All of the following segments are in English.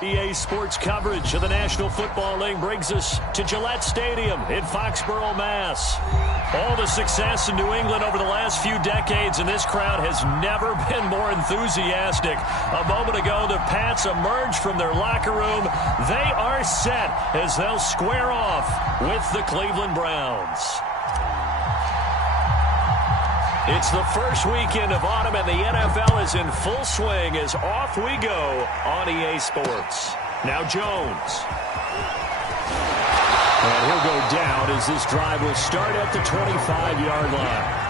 EA Sports coverage of the National Football League brings us to Gillette Stadium in Foxborough, Mass. All the success in New England over the last few decades, and this crowd has never been more enthusiastic. A moment ago, the Pats emerged from their locker room. They are set as they'll square off with the Cleveland Browns. It's the first weekend of autumn, and the NFL is in full swing as off we go on EA Sports. Now Jones. And he'll go down as this drive will start at the 25-yard line.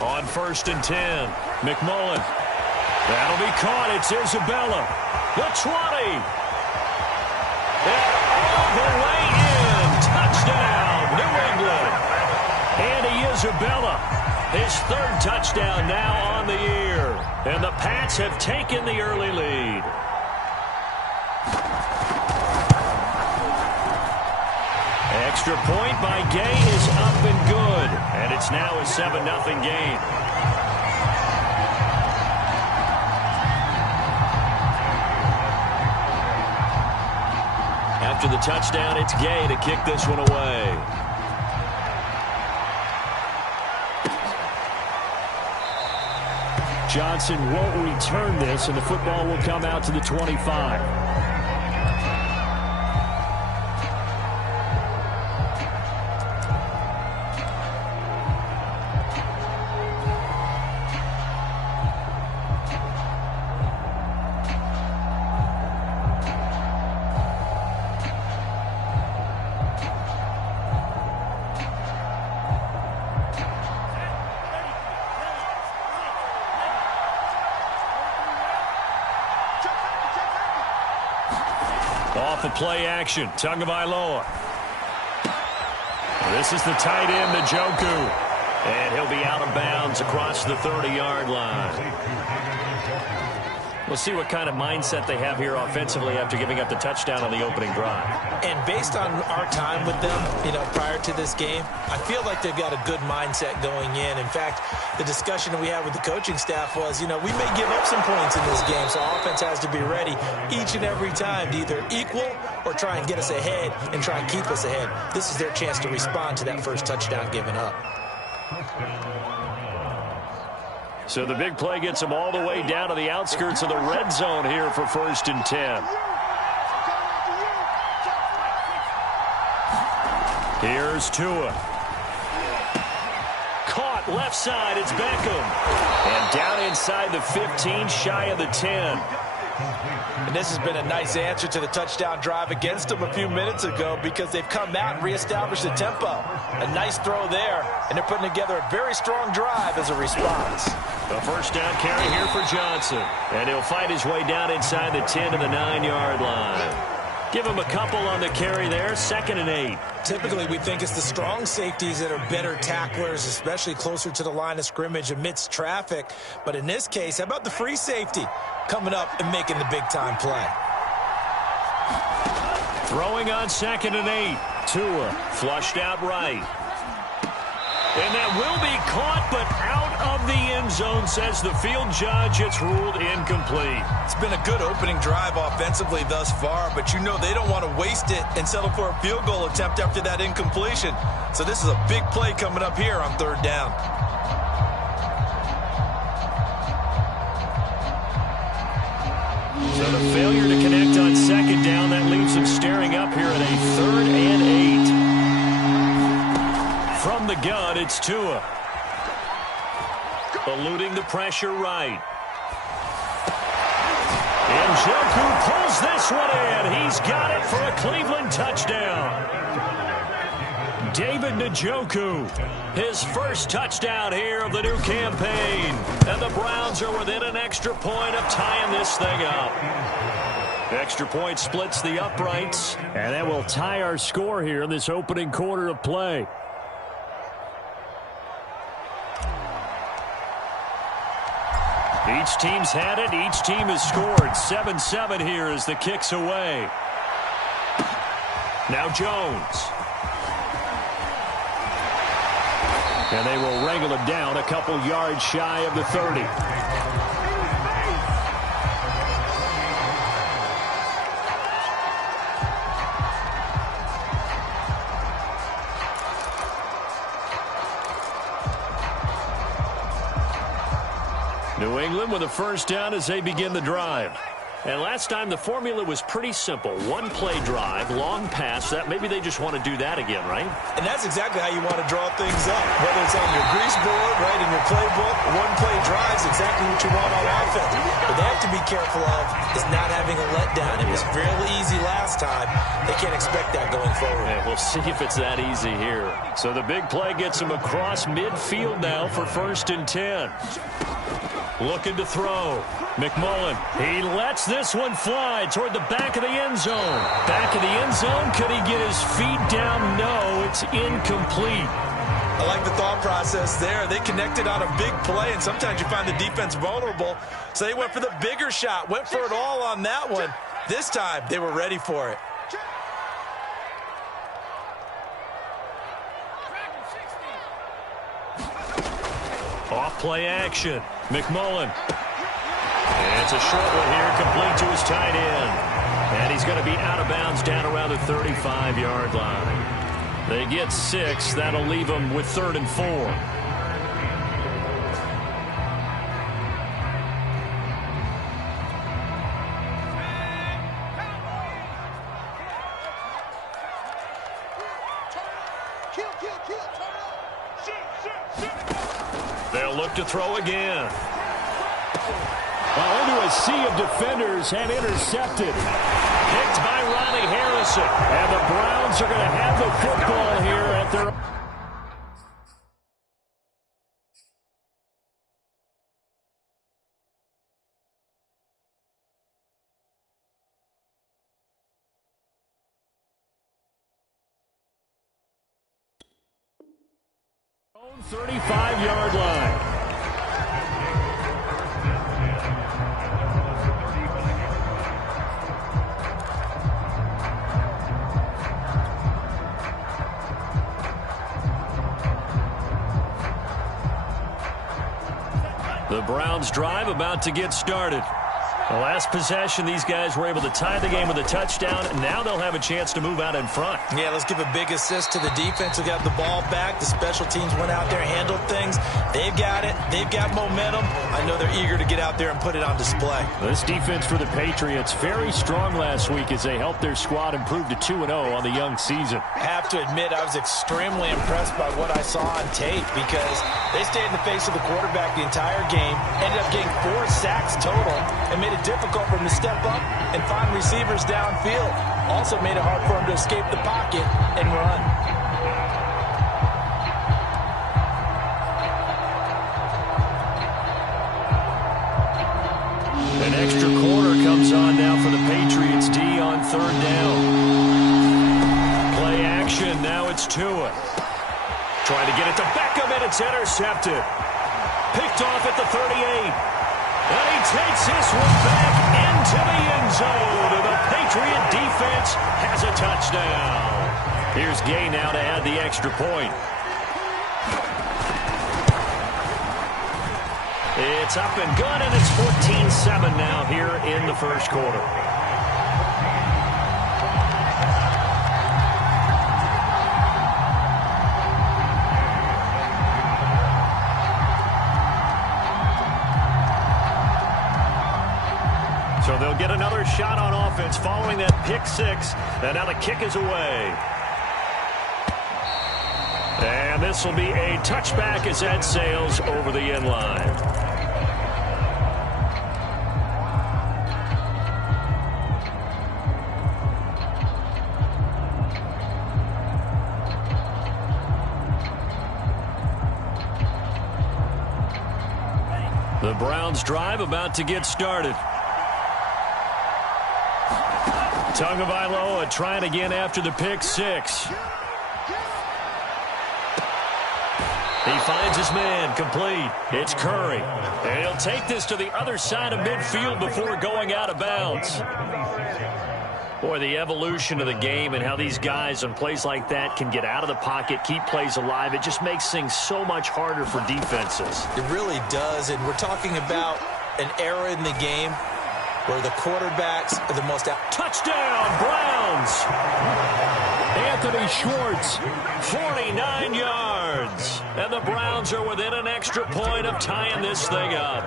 On 1st and 10, McMullen. That'll be caught. It's Isabella. The 20. And all the way in. Touchdown, New England. Andy Isabella, his 3rd touchdown now on the year. And the Pats have taken the early lead. Extra point by Gay is up and good. And it's now a 7-0 game. After the touchdown, it's Gay to kick this one away. Johnson won't return this, and the football will come out to the 25. Off of play action, Tagovailoa. This is the tight end, Njoku. And he'll be out of bounds across the 30-yard line. We'll see what kind of mindset they have here offensively after giving up the touchdown on the opening drive. And based on our time with them, prior to this game, I feel like they've got a good mindset going in. In fact, the discussion that we had with the coaching staff was, we may give up some points in this game, so offense has to be ready each and every time to either equal or try and get us ahead and try and keep us ahead. This is their chance to respond to that first touchdown given up. So the big play gets them all the way down to the outskirts of the red zone here for 1st and 10. Here's Tua. Caught left side. It's Beckham. And down inside the 15, shy of the 10. And this has been a nice answer to the touchdown drive against them a few minutes ago because they've come out and reestablished the tempo. A nice throw there, and they're putting together a very strong drive as a response. A 1st down carry here for Johnson. And he'll fight his way down inside the 10 to the 9-yard line. Give him a couple on the carry there, 2nd and 8. Typically, we think it's the strong safeties that are better tacklers, especially closer to the line of scrimmage amidst traffic. But in this case, how about the free safety coming up and making the big-time play? Throwing on 2nd and 8. Tua flushed out right. And that will be caught, but out of the end zone, says the field judge. It's ruled incomplete. It's been a good opening drive offensively thus far, but they don't want to waste it and settle for a field goal attempt after that incompletion. So this is a big play coming up here on 3rd down. So the failure to connect on 2nd down, that leaves them staring up here at a 3rd and 8. From the gun, it's Tua. Eluding the pressure right. And Njoku pulls this one in. He's got it for a Cleveland touchdown. David Njoku, his first touchdown here of the new campaign. And the Browns are within an extra point of tying this thing up. Extra point splits the uprights, and that will tie our score here in this opening quarter of play. Each team's had it. Each team has scored. 7-7 here as the kick's away. Now Jones. And they will wrangle him down a couple yards shy of the 30. New England with a first down as they begin the drive. And last time the formula was pretty simple. One play drive, long pass. That maybe they just want to do that again, right? And that's exactly how you want to draw things up. Whether it's on your grease board, right, in your playbook, one play drive is exactly what you want on offense. What they have to be careful of is not having a letdown. It was fairly easy last time. They can't expect that going forward. Yeah, we'll see if it's that easy here. So the big play gets them across midfield now for 1st and 10. Looking to throw. McMullen, he lets this one fly toward the back of the end zone. Back of the end zone, could he get his feet down? No, it's incomplete. I like the thought process there. They connected on a big play, and sometimes you find the defense vulnerable. So they went for the bigger shot, went for it all on that one. This time, they were ready for it. Off play action. McMullen. It's a short one here, complete to his tight end. And he's going to be out of bounds down around the 35-yard line. They get 6. That'll leave them with 3rd and 4. They'll look to throw again. Well, into a sea of defenders and intercepted. Picked by Ronnie Harrison. And the Browns are going to have the football here at their... own 35-yard line. The Browns drive about to get started. The last possession, these guys were able to tie the game with a touchdown, and now they'll have a chance to move out in front. Yeah, let's give a big assist to the defense who got the ball back. The special teams went out there, handled things. They've got it. They've got momentum. I know they're eager to get out there and put it on display. This defense for the Patriots, very strong last week as they helped their squad improve to 2-0 on the young season. I have to admit, I was extremely impressed by what I saw on tape because they stayed in the face of the quarterback the entire game, ended up getting 4 sacks total, and made it difficult for him to step up and find receivers downfield. Also made it hard for him to escape the pocket and run. An extra quarter comes on now for the Patriots D on 3rd down. Play action, now it's Tua. Trying to get it to Beckham, and it's intercepted. Picked off at the 38. And he takes this one back into the end zone. And the Patriot defense has a touchdown. Here's Gay now to add the extra point. It's up and good, and it's 14-7 now here in the first quarter. So they'll get another shot on offense following that pick 6. And now the kick is away. And this will be a touchback as that sails over the end line. Browns drive about to get started. Tagovailoa trying again after the pick six. He finds his man, complete. It's Curry. And he'll take this to the other side of midfield before going out of bounds. Boy, the evolution of the game and how these guys on plays like that can get out of the pocket, keep plays alive, it just makes things so much harder for defenses. It really does, and we're talking about an era in the game where the quarterbacks are the most touchdown, Browns! Anthony Schwartz, 49 yards. And the Browns are within an extra point of tying this thing up.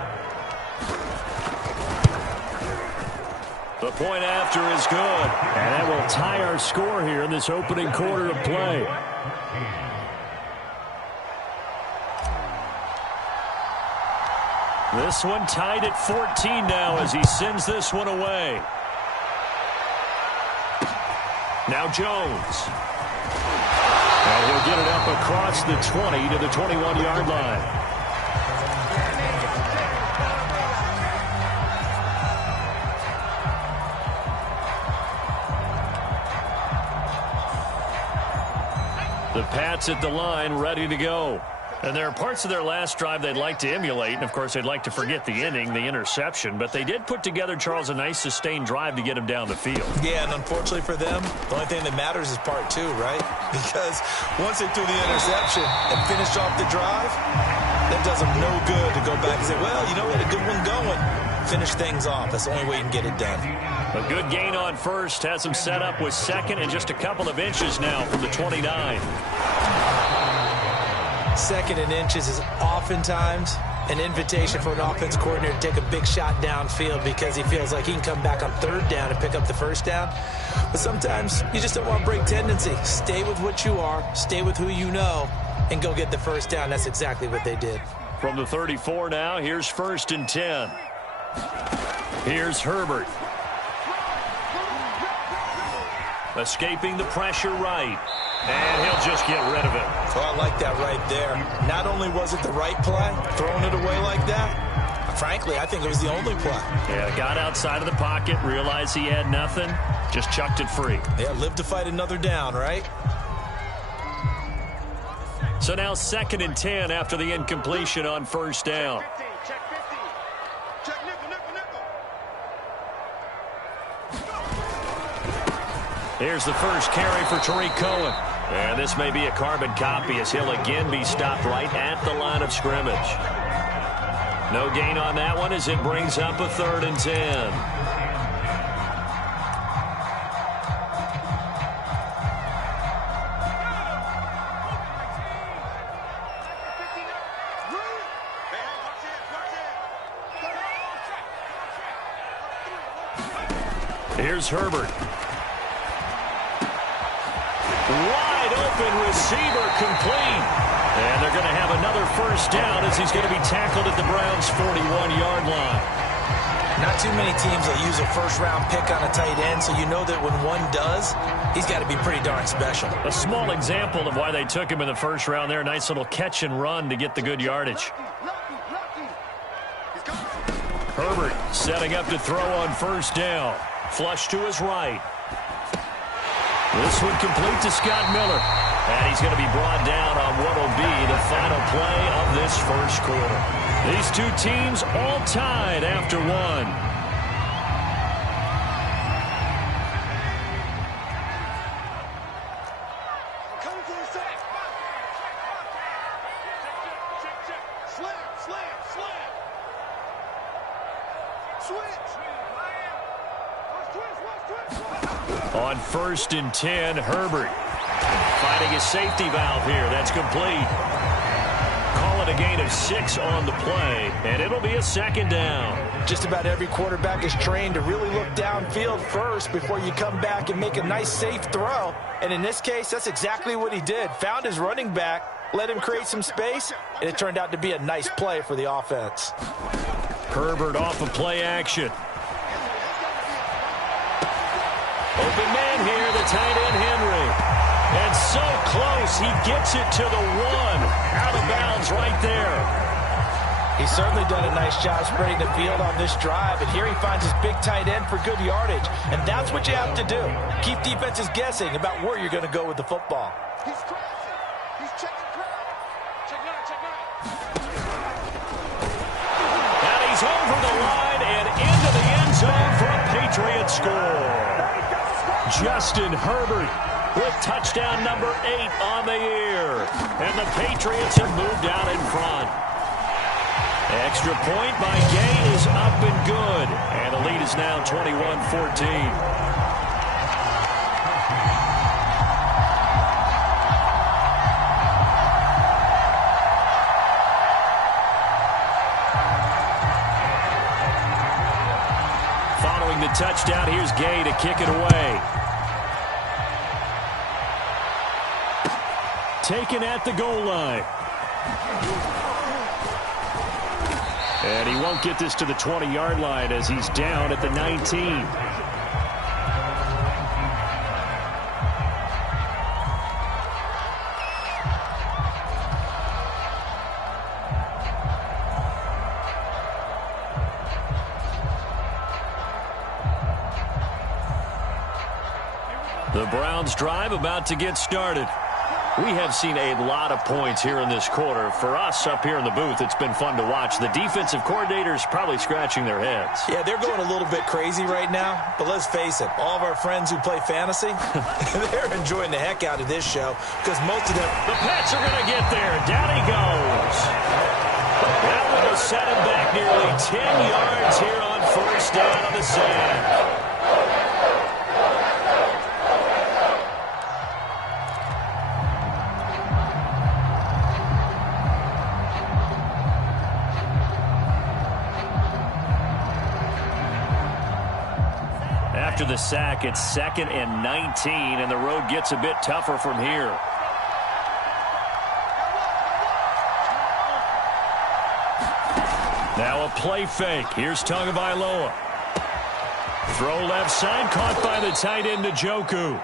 The point after is good. And that will tie our score here in this opening quarter of play. This one tied at 14 now as he sends this one away. Now Jones. And he'll get it up across the 20 to the 21-yard line. The Pats at the line, ready to go. And there are parts of their last drive they'd like to emulate, and of course they'd like to forget the inning, the interception, but they did put together, Charles, a nice sustained drive to get him down the field. Yeah, and unfortunately for them, the only thing that matters is part two, right? Because once they threw the interception and finished off the drive, that does them no good to go back and say, well, you know, we had a good one going. Finish things off. That's the only way you can get it done. A good gain on first has him set up with second and just a couple of inches now from the 29. Second and inches is oftentimes an invitation for an offense coordinator to take a big shot downfield because he feels like he can come back on third down and pick up the first down. But sometimes you just don't want to break tendency. Stay with what you are, stay with who you know, and go get the first down. That's exactly what they did. From the 34 now, here's 1st and 10. Here's Herbert. Escaping the pressure right. And he'll just get rid of it. Oh, I like that right there. Not only was it the right play, throwing it away like that, frankly, I think it was the only play. Yeah, got outside of the pocket, realized he had nothing, just chucked it free. Yeah, live to fight another down, right? So now 2nd and 10 after the incompletion on 1st down. Here's the first carry for Tariq Cohen. And this may be a carbon copy as he'll again be stopped right at the line of scrimmage. No gain on that one as it brings up a 3rd and 10. Here's Herbert. Wide open receiver, complete. And they're going to have another first down as he's going to be tackled at the Browns' 41-yard line. Not too many teams will use a first-round pick on a tight end, so you know that when one does, he's got to be pretty darn special. A small example of why they took him in the first round there. Nice little catch and run to get the good yardage. Herbert setting up to throw on 1st down. Flush to his right. This one complete to Scott Miller. And he's going to be brought down on what will be the final play of this first quarter. These two teams all tied after one. On 1st and 10, Herbert finding a safety valve here. That's complete. Call it a gain of 6 on the play, and it'll be a 2nd down. Just about every quarterback is trained to really look downfield first before you come back and make a nice, safe throw. And in this case, that's exactly what he did. Found his running back, let him create some space, and it turned out to be a nice play for the offense. Herbert off of play action. Open man here, the tight end Henry. And so close, he gets it to the 1. Out of bounds right there. He's certainly done a nice job spreading the field on this drive, and here he finds his big tight end for good yardage. And that's what you have to do. Keep defenses guessing about where you're going to go with the football. He's crossing. He's checking crowd. Check nine, check nine. And he's over the line and into the end zone for a Patriots score. Justin Herbert with touchdown number 8 on the year. And the Patriots have moved out in front. Extra point by Gay is up and good. And the lead is now 21-14. Following the touchdown, here's Gay to kick it away. Taken at the goal line. And he won't get this to the 20-yard line as he's down at the 19. The Browns drive about to get started. We have seen a lot of points here in this quarter. For us up here in the booth, it's been fun to watch. The defensive coordinators probably scratching their heads. Yeah, they're going a little bit crazy right now. But let's face it, all of our friends who play fantasy, they're enjoying the heck out of this show because most of them... The Pats are going to get there. Down he goes. That one will set him back nearly 10 yards here on first down on the sand. After the sack, it's 2nd and 19, and the road gets a bit tougher from here. Now a play fake. Here's Tagovailoa. Throw left side, caught by the tight end Njoku.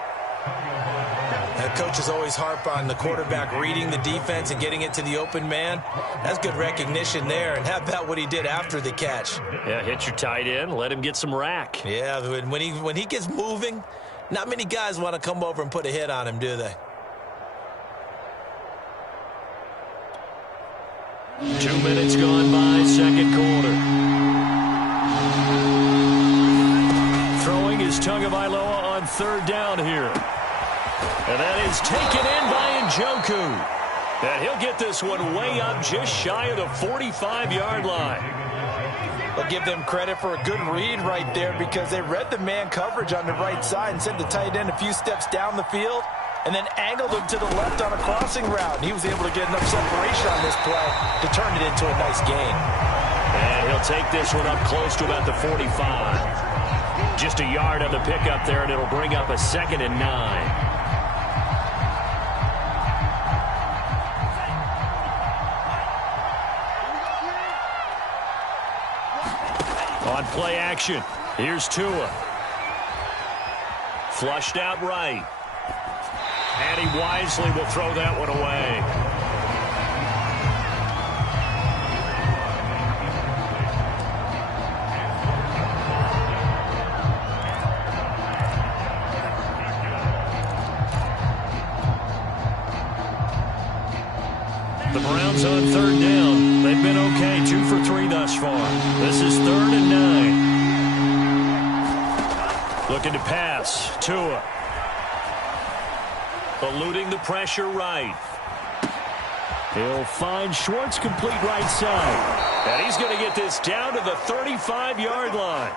Coaches always harp on the quarterback reading the defense and getting it to the open man. That's good recognition there. And how about what he did after the catch? Yeah, hit your tight end, let him get some rack. Yeah, when he gets moving, not many guys want to come over and put a hit on him, do they? 2 minutes gone by, second quarter. Throwing is Tagovailoa on third down here. And that is taken in by Njoku. And he'll get this one way up just shy of the 45-yard line. I'll give them credit for a good read right there because they read the man coverage on the right side and sent the tight end a few steps down the field and then angled him to the left on a crossing route. And he was able to get enough separation on this play to turn it into a nice gain. And he'll take this one up close to about the 45. Just a yard on the pickup there, and it'll bring up a 2nd and 9. On play action, here's Tua. Flushed out right. And he wisely will throw that one away. The Browns on third down. They've been okay, 2 for 3 thus far. This is 3rd and 9. Looking to pass. Tua. Eluding the pressure right. He'll find Schwartz complete right side. And he's going to get this down to the 35-yard line.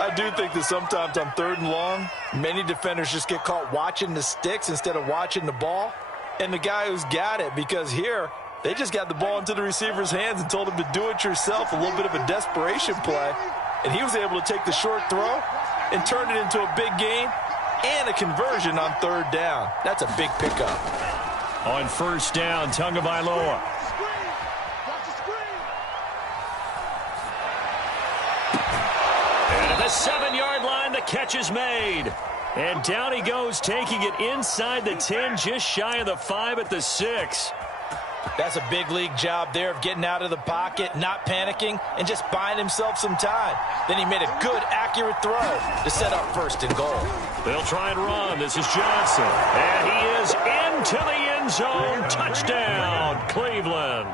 I do think that sometimes on 3rd and long, many defenders just get caught watching the sticks instead of watching the ball. And the guy who's got it, because here, they just got the ball into the receiver's hands and told him to do it yourself, a little bit of a desperation play. And he was able to take the short throw and turn it into a big gain and a conversion on 3rd down. That's a big pickup. On first down, Tagovailoa. And at the 7-yard line, the catch is made. And down he goes, taking it inside the 10, just shy of the 5 at the 6. That's a big league job there of getting out of the pocket, not panicking, and just buying himself some time. Then he made a good, accurate throw to set up first and goal. They'll try and run. This is Johnson. And he is into the end zone. Touchdown, Cleveland.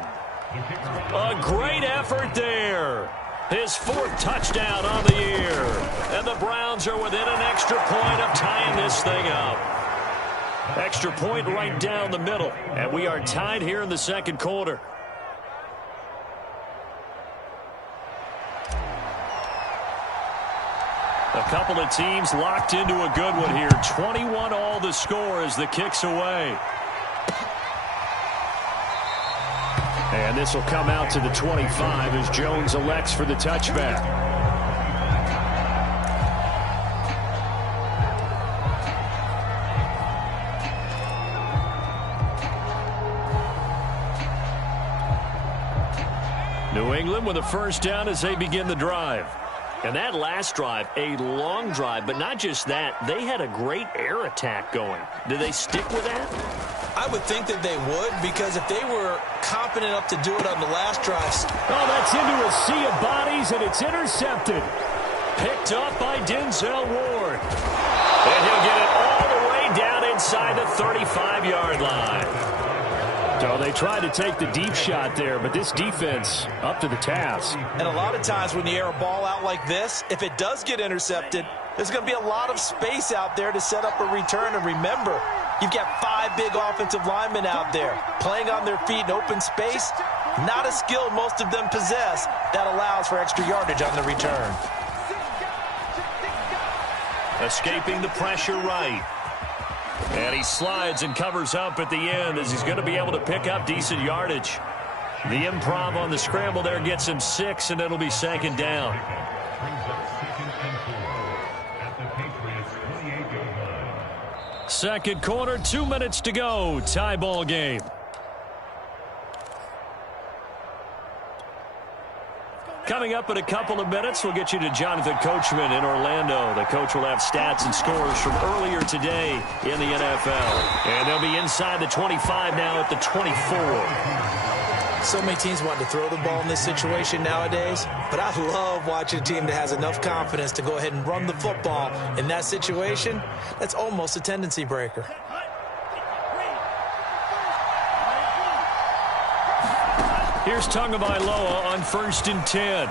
A great effort there. His 4th touchdown on the year. And the Browns are within an extra point of tying this thing up. Extra point right down the middle. And we are tied here in the second quarter. A couple of teams locked into a good one here. 21 all the score as the kick's away. And this will come out to the 25 as Jones elects for the touchback. New England with a first down as they begin the drive. And that last drive, a long drive, but not just that. They had a great air attack going. Do they stick with that? I would think that they would, because if they were confident enough to do it on the last drive. Oh, that's into a sea of bodies, and it's intercepted. Picked up by Denzel Ward. And he'll get it all the way down inside the 35-yard line. So they tried to take the deep shot there, but this defense up to the task. And a lot of times when you air a ball out like this, if it does get intercepted, there's going to be a lot of space out there to set up a return. And remember, you've got 5 big offensive linemen out there playing on their feet in open space. Not a skill most of them possess that allows for extra yardage on the return. Escaping the pressure right. And he slides and covers up at the end as he's going to be able to pick up decent yardage. The improv on the scramble there gets him 6, and it'll be second down. Second quarter, 2 minutes to go. Tie ball game. Coming up in a couple of minutes, we'll get you to Jonathan Coachman in Orlando. The coach will have stats and scores from earlier today in the NFL. And they'll be inside the 25 now at the 24. So many teams want to throw the ball in this situation nowadays, but I love watching a team that has enough confidence to go ahead and run the football in that situation. That's almost a tendency breaker. Here's Tagovailoa on 1st and 10.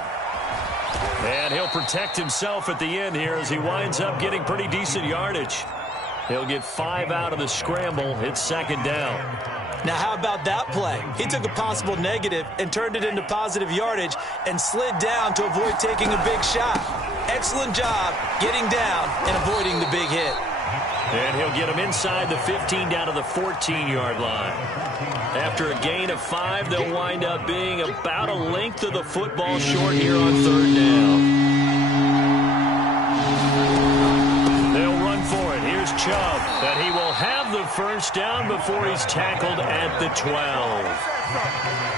And he'll protect himself at the end here as he winds up getting pretty decent yardage. He'll get 5 out of the scramble. It's second down. Now, how about that play? He took a possible negative and turned it into positive yardage and slid down to avoid taking a big shot. Excellent job getting down and avoiding the big hit. And he'll get him inside the 15 down to the 14-yard line. After a gain of 5, they'll wind up being about a length of the football short here on 3rd down. They'll run for it. Here's Chubb. And he will have the first down before he's tackled at the 12.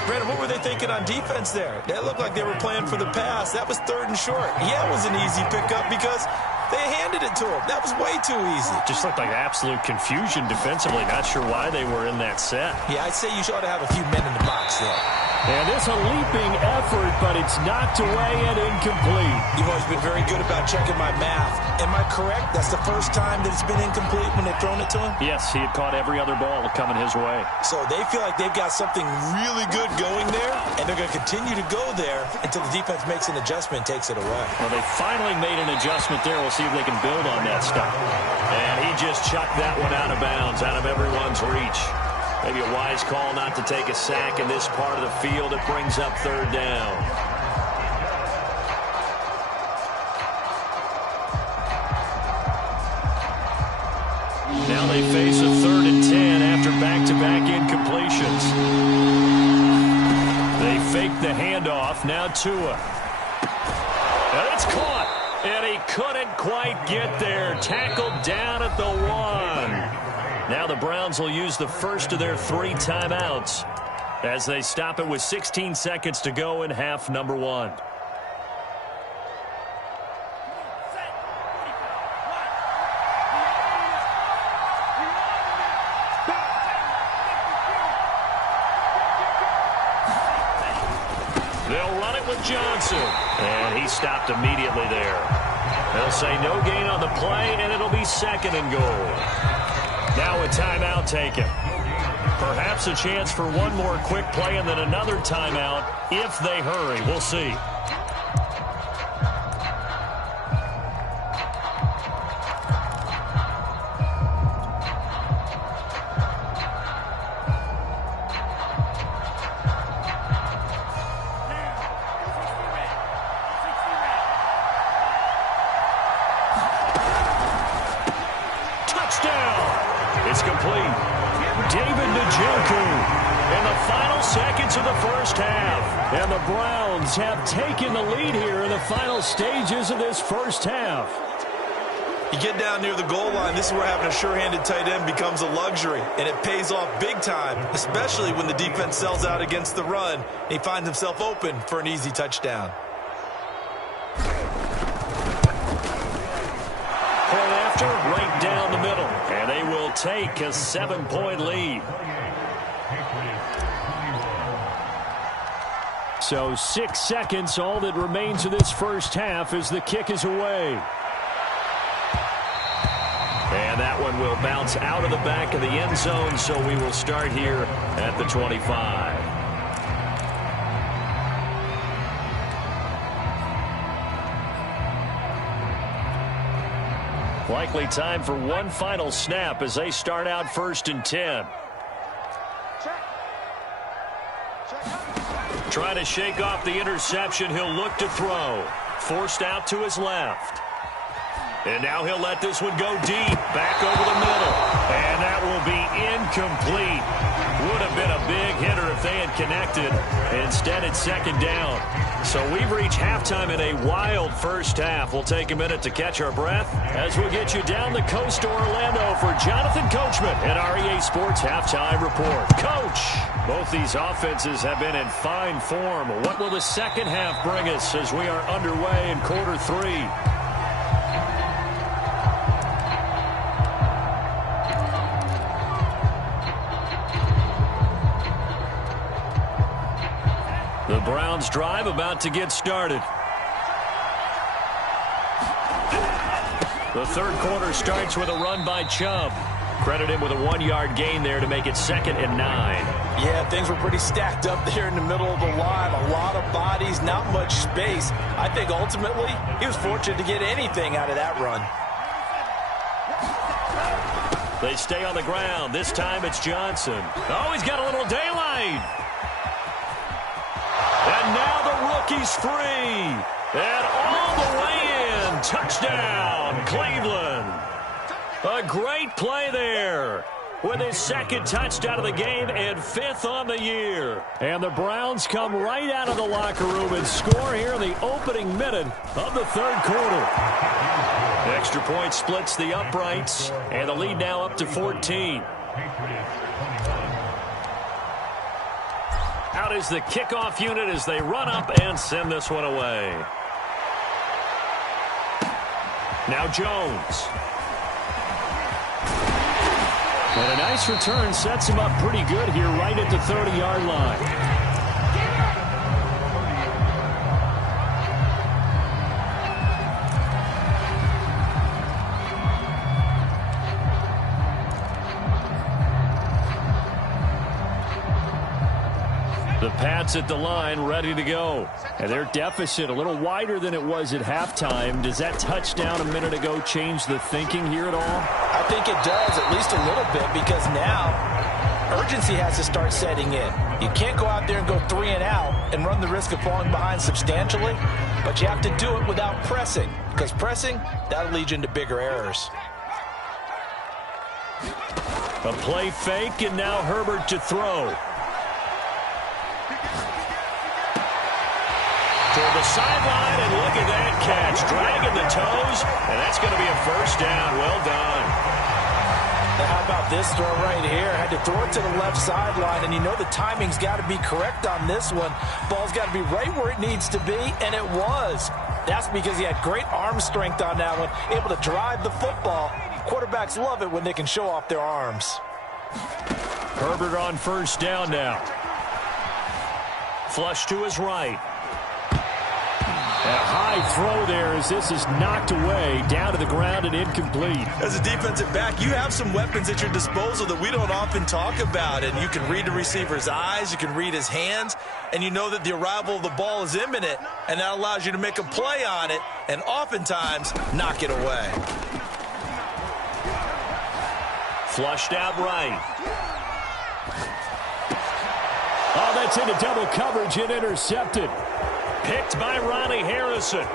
Brandon, what were they thinking on defense there? That looked like they were playing for the pass. That was 3rd and short. Yeah, it was an easy pickup because they handed it to him. That was way too easy. Just looked like absolute confusion defensively. Not sure why they were in that set. Yeah, I'd say you ought to have a few men in the box there. And it's a leaping effort, but it's knocked away and incomplete. You've always been very good about checking my math. Am I correct? That's the first time that it's been incomplete when they've thrown it to him? Yes, he had caught every other ball coming his way. So they feel like they've got something really good going there, and they're going to continue to go there until the defense makes an adjustment and takes it away. Well, they finally made an adjustment there. We'll see if they can build on that stuff. And he just chucked that one out of bounds, out of everyone's reach. Maybe a wise call not to take a sack in this part of the field. It brings up 3rd down. Now they face a 3rd and 10 after back-to-back incompletions. They fake the handoff. Now Tua. And it's caught. And he couldn't quite get there. Tackled down at the 1. Now the Browns will use the first of their 3 timeouts as they stop it with 16 seconds to go in half number 1. to Johnson. And he stopped immediately there. They'll say no gain on the play, and it'll be second and goal. Now a timeout taken. Perhaps a chance for one more quick play and then another timeout if they hurry. We'll see. It's complete. David Njoku in the final seconds of the first half. And the Browns have taken the lead here in the final stages of this first half. You get down near the goal line, this is where having a sure-handed tight end becomes a luxury, and it pays off big time, especially when the defense sells out against the run, and he finds himself open for an easy touchdown. Point after, right down the middle, and they will take a 7-point lead. So 6 seconds, all that remains of this first half as the kick is away. And that one will bounce out of the back of the end zone, so we will start here at the 25. Likely time for one final snap as they start out 1st and 10. Trying to shake off the interception, he'll look to throw. Forced out to his left. And now he'll let this one go deep, back over the middle. And that will be incomplete. Would have been a big hitter if they had connected. Instead, it's 2nd down. So we've reached halftime in a wild first half. We'll take a minute to catch our breath as we get you down the coast to Orlando for Jonathan Coachman at our EA Sports Halftime Report. Coach, both these offenses have been in fine form. What will the second half bring us as we are underway in quarter 3? The Browns drive about to get started. The third quarter starts with a run by Chubb. Credit him with a 1-yard gain there to make it 2nd and 9. Yeah, things were pretty stacked up there in the middle of the line. A lot of bodies, not much space. I think ultimately he was fortunate to get anything out of that run. They stay on the ground. This time it's Johnson. Oh, he's got a little daylight. And now the rookie's free. And all the way in. Touchdown, Cleveland. A great play there. With his 2nd touchdown of the game and 5th on the year. And the Browns come right out of the locker room and score here in the opening minute of the 3rd quarter. Extra point splits the uprights. And the lead now up to 14. Out is the kickoff unit as they run up and send this one away. Now Jones. And a nice return sets him up pretty good here right at the 30-yard line. The Pats at the line, ready to go. And their deficit a little wider than it was at halftime. Does that touchdown a minute ago change the thinking here at all? I think it does, at least a little bit, because now urgency has to start setting in. You can't go out there and go 3 and out and run the risk of falling behind substantially, but you have to do it without pressing, because pressing, that'll lead you into bigger errors. A play fake, and now Herbert to throw. Toward the sideline, and look at that catch. Dragging the toes, and that's going to be a 1st down. Well done. Now how about this throw right here? Had to throw it to the left sideline, and you know the timing's got to be correct on this one. Ball's got to be right where it needs to be, and it was. That's because he had great arm strength on that one, able to drive the football. Quarterbacks love it when they can show off their arms. Herbert on 1st down now. Flush to his right. And a high throw there as this is knocked away, down to the ground and incomplete. As a defensive back, you have some weapons at your disposal that we don't often talk about. And you can read the receiver's eyes, you can read his hands, and you know that the arrival of the ball is imminent, and that allows you to make a play on it and oftentimes knock it away. Flushed out right. Oh, that's into double coverage and intercepted. Picked by Ronnie Harrison.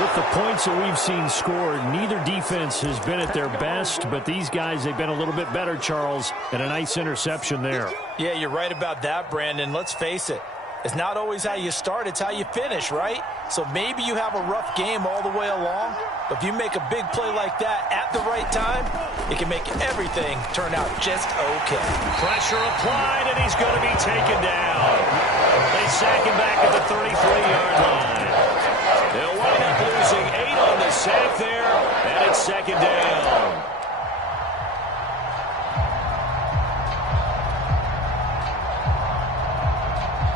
With the points that we've seen scored, neither defense has been at their best, but these guys, they've been a little bit better, Charles, and a nice interception there. Yeah, you're right about that, Brandon. Let's face it. It's not always how you start, it's how you finish, right? So maybe you have a rough game all the way along, but if you make a big play like that at the right time, it can make everything turn out just okay. Pressure applied, and he's going to be taken down. They sack him back at the 33-yard line. They'll wind up losing 8 on the sack there, and it's second down.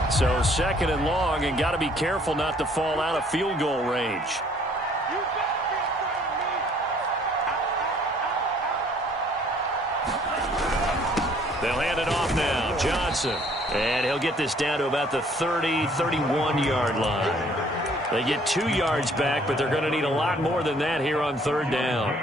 So second and long, and got to be careful not to fall out of field goal range. They'll hand it off now. Johnson. And he'll get this down to about the 30, 31-yard line. They get 2 yards back, but they're going to need a lot more than that here on third down.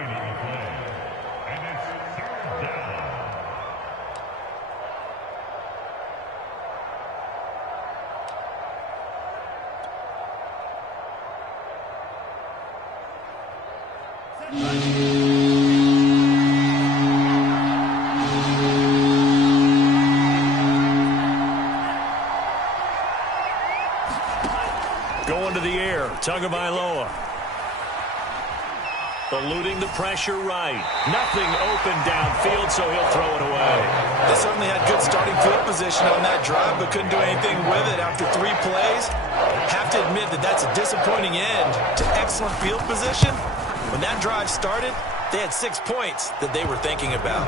Going to the air, Tagovailoa. Eluding the pressure right. Nothing open downfield, so he'll throw it away. They certainly had good starting field position on that drive, but couldn't do anything with it after 3 plays. Have to admit that that's a disappointing end to excellent field position. When that drive started, they had 6 points that they were thinking about.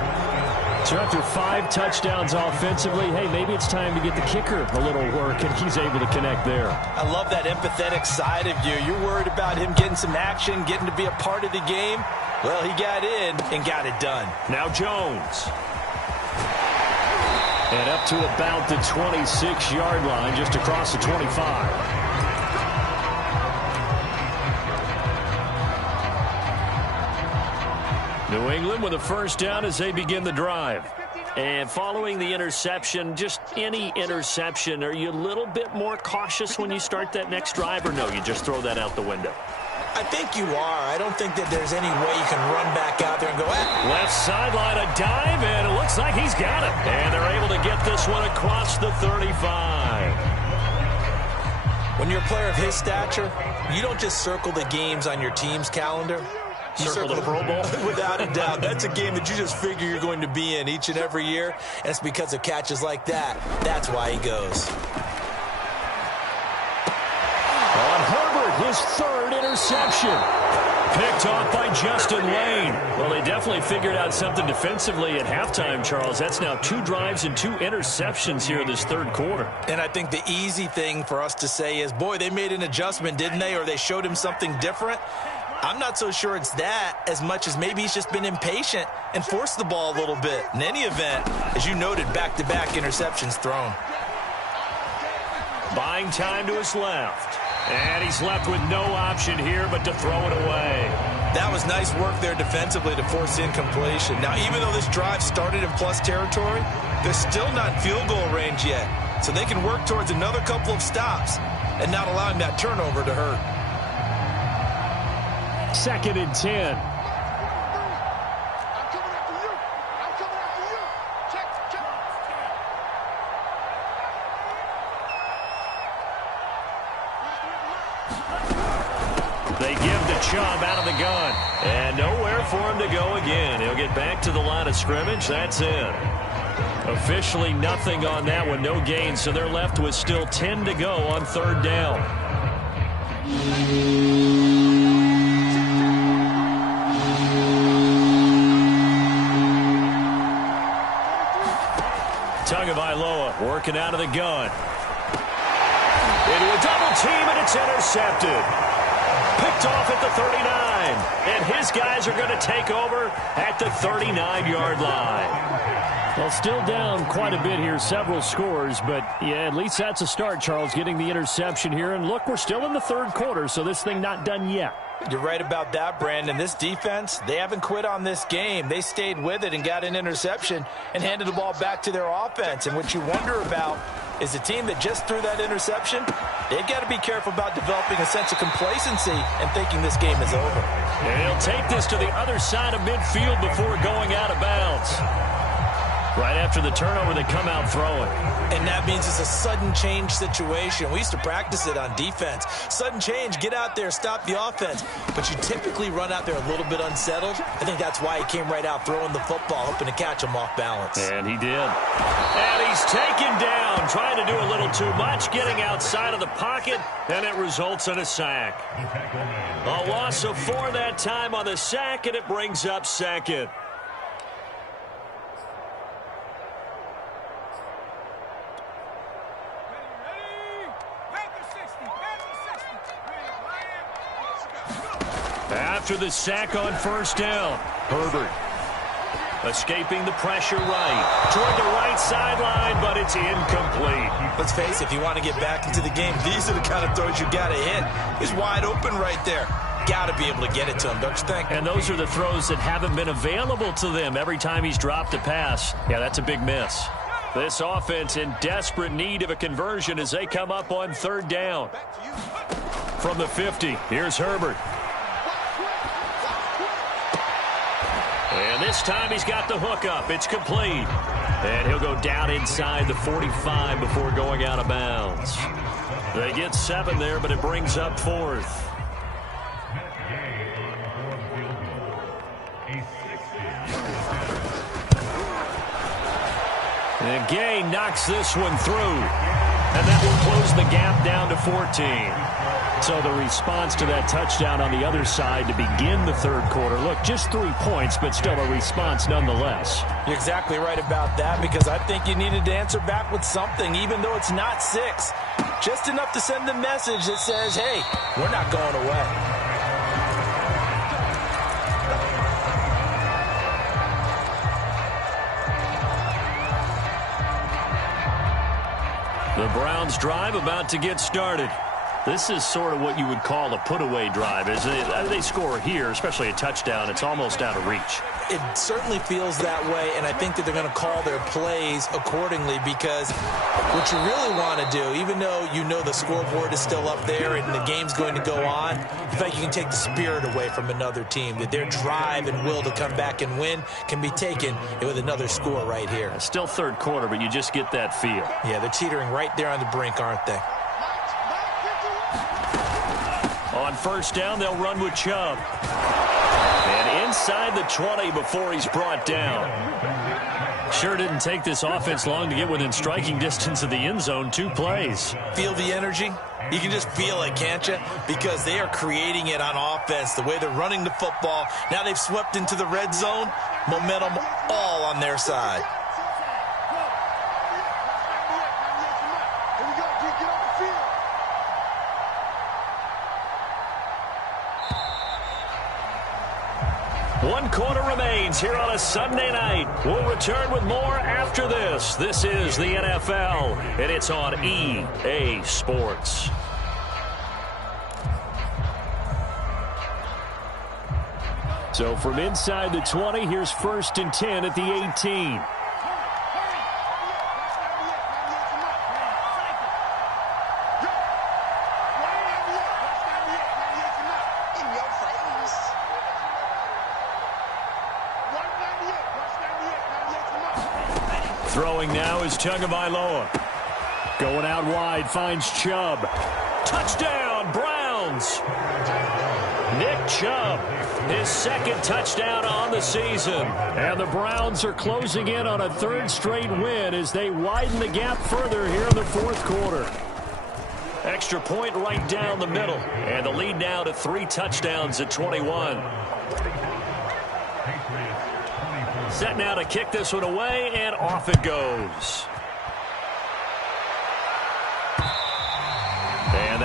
So after 5 touchdowns offensively, hey, maybe it's time to get the kicker a little work, and he's able to connect there. I love that empathetic side of you. You're worried about him getting some action, getting to be a part of the game. Well, he got in and got it done. Now Jones. And up to about the 26-yard line, just across the 25. New England with a first down as they begin the drive. And following the interception, just any interception, are you a little bit more cautious when you start that next drive, or no, you just throw that out the window? I think you are. I don't think that there's any way you can run back out there and go, Left sideline, a dive, and it looks like he's got it. And they're able to get this one across the 35. When you're a player of his stature, you don't just circle the games on your team's calendar. You circle the Pro Bowl? Without a doubt. That's a game that you just figure you're going to be in each and every year, and it's because of catches like that. That's why he goes. On Herbert, his 3rd interception. Picked off by Justin Lane. Well, they definitely figured out something defensively at halftime, Charles. That's now 2 drives and 2 interceptions here this 3rd quarter. And I think the easy thing for us to say is, boy, they made an adjustment, didn't they? Or they showed him something different. I'm not so sure it's that as much as maybe he's just been impatient and forced the ball a little bit. In any event, as you noted, back-to-back interceptions thrown. Buying time to his left. And he's left with no option here but to throw it away. That was nice work there defensively to force incompletion. Now, even though this drive started in plus territory, they're still not in field goal range yet. So they can work towards another couple of stops and not allowing that turnover to hurt. 2nd and 10. I'm coming after you. I'm coming after you. Check. They give to Chubb out of the gun. And nowhere for him to go again. He'll get back to the line of scrimmage. That's it. Officially nothing on that one. No gain. So they're left with still 10 to go on 3rd down. Tagovailoa working out of the gun. Into a double team, and it's intercepted. Picked off at the 39. And his guys are going to take over at the 39-yard line. Well, still down quite a bit here, several scores, but yeah, at least that's a start, Charles, getting the interception here. And look, we're still in the third quarter, so this thing not done yet. You're right about that, Brandon. This defense, they haven't quit on this game. They stayed with it and got an interception and handed the ball back to their offense. And what you wonder about is the team that just threw that interception, they've got to be careful about developing a sense of complacency and thinking this game is over. And he'll take this to the other side of midfield before going out of bounds. Right after the turnover, they come out throwing. And that means it's a sudden change situation. We used to practice it on defense. Sudden change, get out there, stop the offense. But you typically run out there a little bit unsettled. I think that's why he came right out throwing the football, hoping to catch him off balance. And he did. And he's taken down, trying to do a little too much, getting outside of the pocket, and it results in a sack. A loss of 4 that time on the sack, and it brings up second. After the sack on first down, Herbert escaping the pressure right. Toward the right sideline, but it's incomplete. Let's face it, if you want to get back into the game, these are the kind of throws you got to hit. He's wide open right there. Got to be able to get it to him, don't you think? And those are the throws that haven't been available to them every time he's dropped a pass. Yeah, that's a big miss. This offense in desperate need of a conversion as they come up on third down. From the 50, here's Herbert. And this time he's got the hook up. It's complete. And he'll go down inside the 45 before going out of bounds. They get 7 there, but it brings up 4th. And Gay knocks this one through. And that will close the gap down to 14. So the response to that touchdown on the other side to begin the third quarter. Look, just 3 points, but still a response nonetheless. You're exactly right about that, because I think you needed to answer back with something, even though it's not 6. Just enough to send the message that says, hey, we're not going away. The Browns drive about to get started. This is sort of what you would call a put-away drive. As they score here, especially a touchdown, it's almost out of reach. It certainly feels that way, and I think that they're going to call their plays accordingly, because what you really want to do, even though you know the scoreboard is still up there and the game's going to go on, in fact, you can take the spirit away from another team, that their drive and will to come back and win can be taken with another score right here. It's still third quarter, but you just get that feel. Yeah, they're teetering right there on the brink, aren't they? On first down, they'll run with Chubb. And inside the 20 before he's brought down. Sure didn't take this offense long to get within striking distance of the end zone. 2 plays. Feel the energy? You can just feel it, can't you? Because they are creating it on offense, the way they're running the football. Now they've swept into the red zone. Momentum all on their side. One quarter remains here on a Sunday night. We'll return with more after this. This is the NFL, and it's on EA Sports. So from inside the 20, here's 1st and 10 at the 18. Throwing now is Tagovailoa. Going out wide, finds Chubb. Touchdown, Browns! Nick Chubb, his 2nd touchdown on the season. And the Browns are closing in on a 3rd straight win as they widen the gap further here in the 4th quarter. Extra point right down the middle. And the lead now to 3 touchdowns at 21. Set now to kick this one away, and off it goes.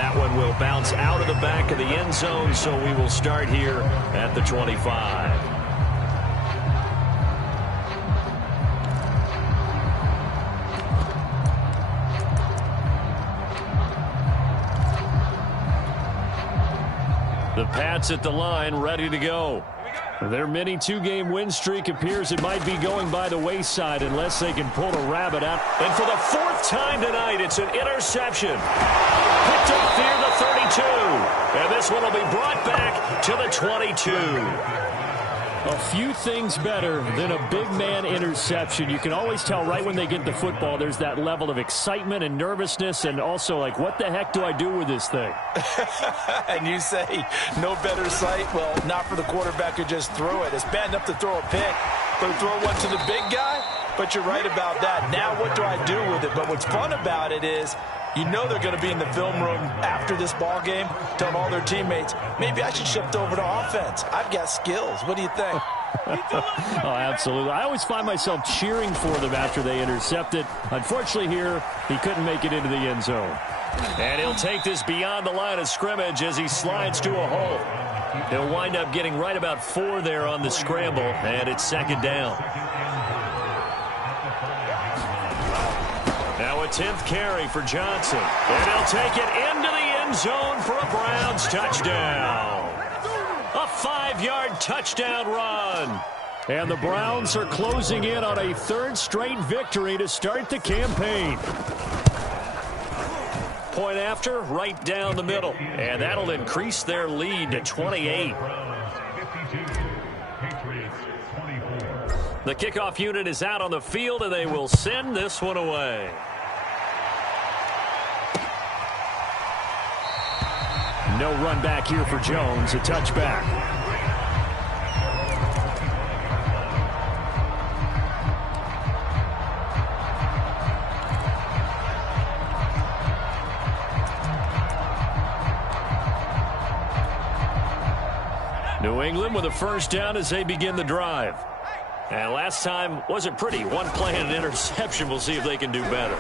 that one will bounce out of the back of the end zone, so we will start here at the 25. The Pats at the line, ready to go. Their mini two-game win streak appears it might be going by the wayside unless they can pull a rabbit out. And for the fourth time tonight, it's an interception. Picked off near the 32. And this one will be brought back to the 22. A few things better than a big man interception. You can always tell right when they get the football, there's that level of excitement and nervousness and also like, what the heck do I do with this thing? And you say no better sight? Well, not for the quarterback who just threw it. It's bad enough to throw a pick, but to throw one to the big guy? But you're right about that. Now what do I do with it? But what's fun about it is you know they're going to be in the film room after this ball game, telling all their teammates, maybe I should shift over to offense. I've got skills. What do you think? Oh, absolutely. I always find myself cheering for them after they intercept it. Unfortunately here, he couldn't make it into the end zone. And he'll take this beyond the line of scrimmage as he slides to a hole. He'll wind up getting right about 4 there on the scramble, and it's second down. Now a 10th carry for Johnson. And he'll take it into the end zone for a Browns touchdown. A 5-yard touchdown run. And the Browns are closing in on a third straight victory to start the campaign. Point after, right down the middle. And that'll increase their lead to 28. The kickoff unit is out on the field, and they will send this one away. No run back here for Jones. A touchback. New England with a first down as they begin the drive. And last time wasn't pretty. One play and an interception. We'll see if they can do better.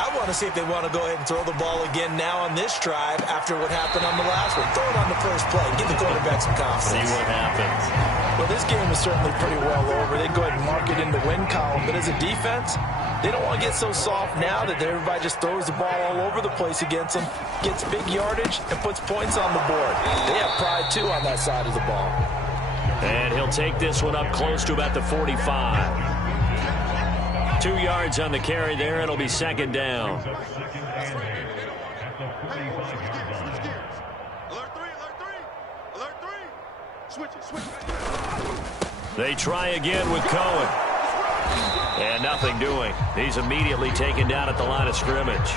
I want to see if they want to go ahead and throw the ball again now on this drive after what happened on the last one. Throw it on the first play. Give the quarterback some confidence. See what happens. Well, this game is certainly pretty well over. They go ahead and mark it in the win column. But as a defense, they don't want to get so soft now that everybody just throws the ball all over the place against them, gets big yardage, and puts points on the board. They have pride, too, on that side of the ball. And he'll take this one up close to about the 45. 2 yards on the carry there. It'll be second down. Alert 3. Alert 3. Switch it. They try again with Cohen. And nothing doing. He's immediately taken down at the line of scrimmage.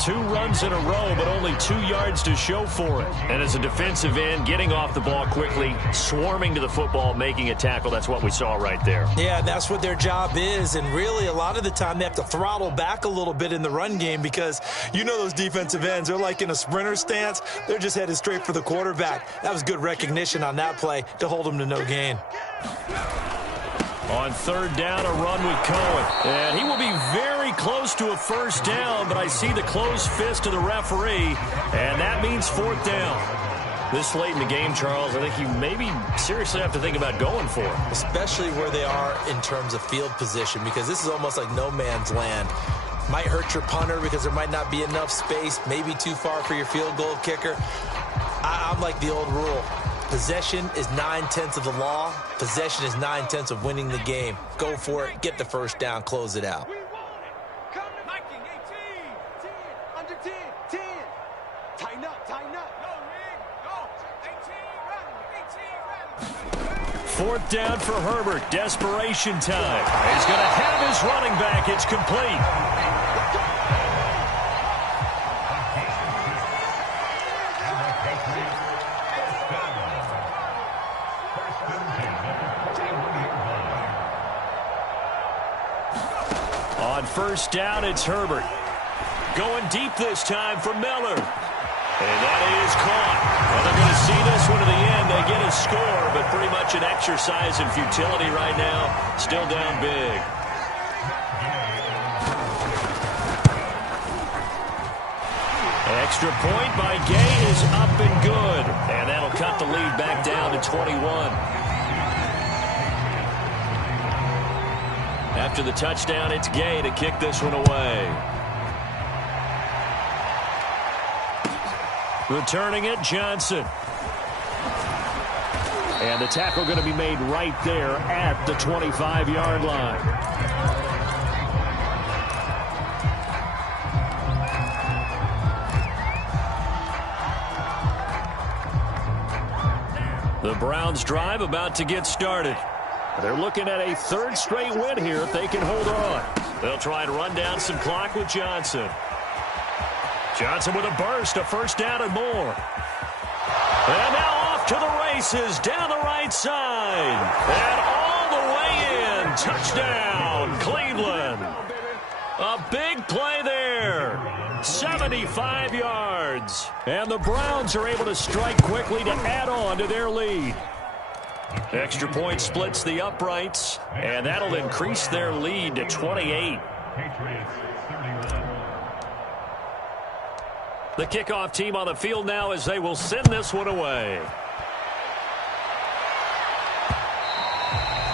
2 runs in a row, but only 2 yards to show for it. And as a defensive end, getting off the ball quickly, swarming to the football, making a tackle, that's what we saw right there. Yeah, that's what their job is. And really, a lot of the time, they have to throttle back a little bit in the run game because you know those defensive ends, they're like in a sprinter stance. They're just headed straight for the quarterback. That was good recognition on that play to hold them to no gain. On third down, a run with Cohen. And he will be very close to a first down, but I see the closed fist of the referee, and that means fourth down. This late in the game, Charles, I think you maybe seriously have to think about going for it. Especially where they are in terms of field position, because this is almost like no man's land. Might hurt your punter because there might not be enough space, maybe too far for your field goal kicker. I'm like the old rule. Possession is 9/10 of the law. Possession is 9/10 of winning the game. Go for it. Get the first down. Close it out. Under 10. Tighten up. Fourth down for Herbert. Desperation time. He's going to have his running back. It's complete. On first down, it's Herbert. Going deep this time for Miller. And that is caught. Well, they're going to see this one to the end. They get a score, but pretty much an exercise in futility right now. Still down big. Extra point by Gay is up and good. And that'll cut the lead back down to 21. After the touchdown, it's Gay to kick this one away. Returning it, Johnson. And the tackle going to be made right there at the 25-yard line. The Browns drive about to get started. They're looking at a third straight win here if they can hold on. They'll try and run down some clock with Johnson. Johnson with a burst, a first down and more. And now off to the races, down the right side. And all the way in. Touchdown, Cleveland. A big play there. 75 yards. And the Browns are able to strike quickly to add on to their lead. Extra point splits the uprights, and that'll increase their lead to 28. The kickoff team on the field now as they will send this one away.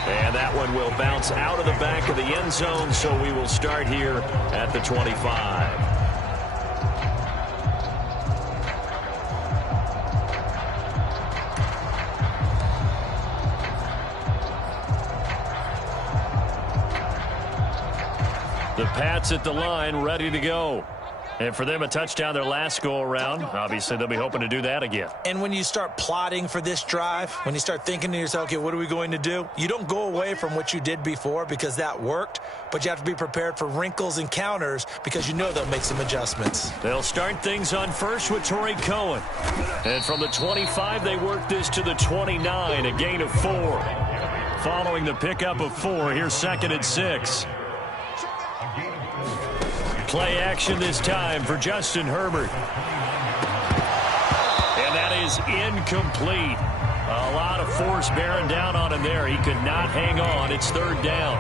And that one will bounce out of the back of the end zone, so we will start here at the 25. The Pats at the line, ready to go. And for them, a touchdown their last go-around. Obviously, they'll be hoping to do that again. And when you start plotting for this drive, when you start thinking to yourself, okay, what are we going to do? You don't go away from what you did before because that worked, but you have to be prepared for wrinkles and counters because you know they'll make some adjustments. They'll start things on first with Torrey Cohen. And from the 25, they work this to the 29, a gain of 4. Following the pickup of 4, here's 2nd and 6. Play action this time for Justin Herbert. And that is incomplete. A lot of force bearing down on him there. He could not hang on. It's 3rd down.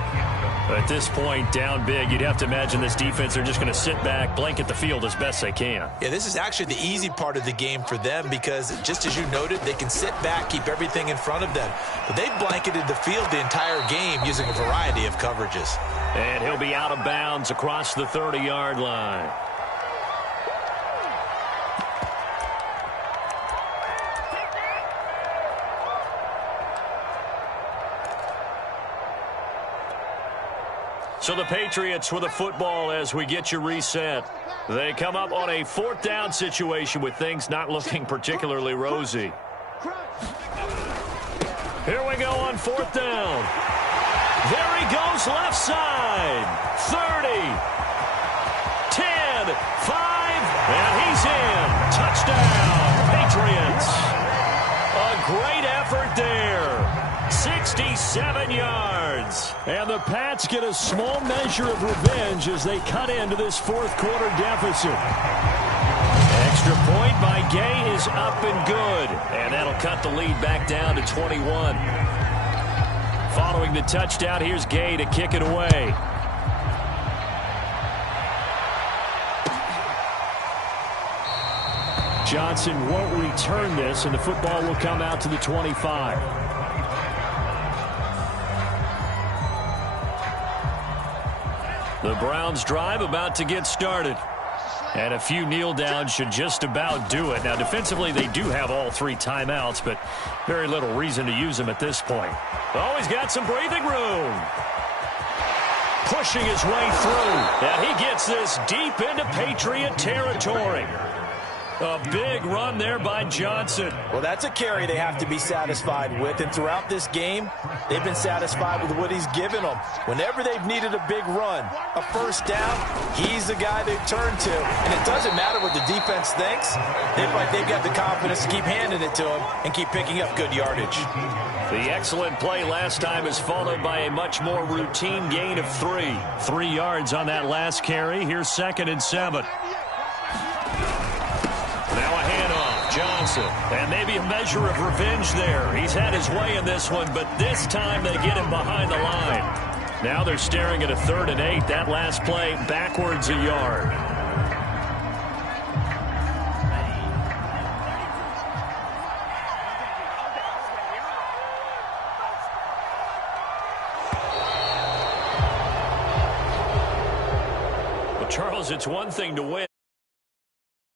At this point, down big, you'd have to imagine this defense, they're just going to sit back, blanket the field as best they can. Yeah, this is actually the easy part of the game for them because, just as you noted, they can sit back, keep everything in front of them. But they've blanketed the field the entire game using a variety of coverages. And he'll be out of bounds across the 30-yard line. So the Patriots with the football as we get you reset. They come up on a 4th down situation with things not looking particularly rosy. Here we go on 4th down. There he goes left side. 30, 10, 5, and he's in. Touchdown, Patriots. A great effort there. 67 yards. And the Pats get a small measure of revenge as they cut into this 4th quarter deficit. Extra point by Gay is up and good. And that'll cut the lead back down to 21. Following the touchdown, here's Gay to kick it away. Johnson won't return this, and the football will come out to the 25. The Browns drive about to get started. And a few kneel downs should just about do it. Now, defensively, they do have all 3 timeouts, but very little reason to use them at this point. Oh, he's got some breathing room. Pushing his way through. And he gets this deep into Patriot territory. A big run there by Johnson. Well, that's a carry they have to be satisfied with. And throughout this game, they've been satisfied with what he's given them. Whenever they've needed a big run, a first down, he's the guy they've turned to. And it doesn't matter what the defense thinks. They've got the confidence to keep handing it to him and keep picking up good yardage. The excellent play last time is followed by a much more routine gain of 3. 3 yards on that last carry. Here's 2nd and 7. Now a handoff, Johnson. And maybe a measure of revenge there. He's had his way in this one, but this time they get him behind the line. Now they're staring at a 3rd and 8. That last play backwards a yard. Charles, it's one thing to win.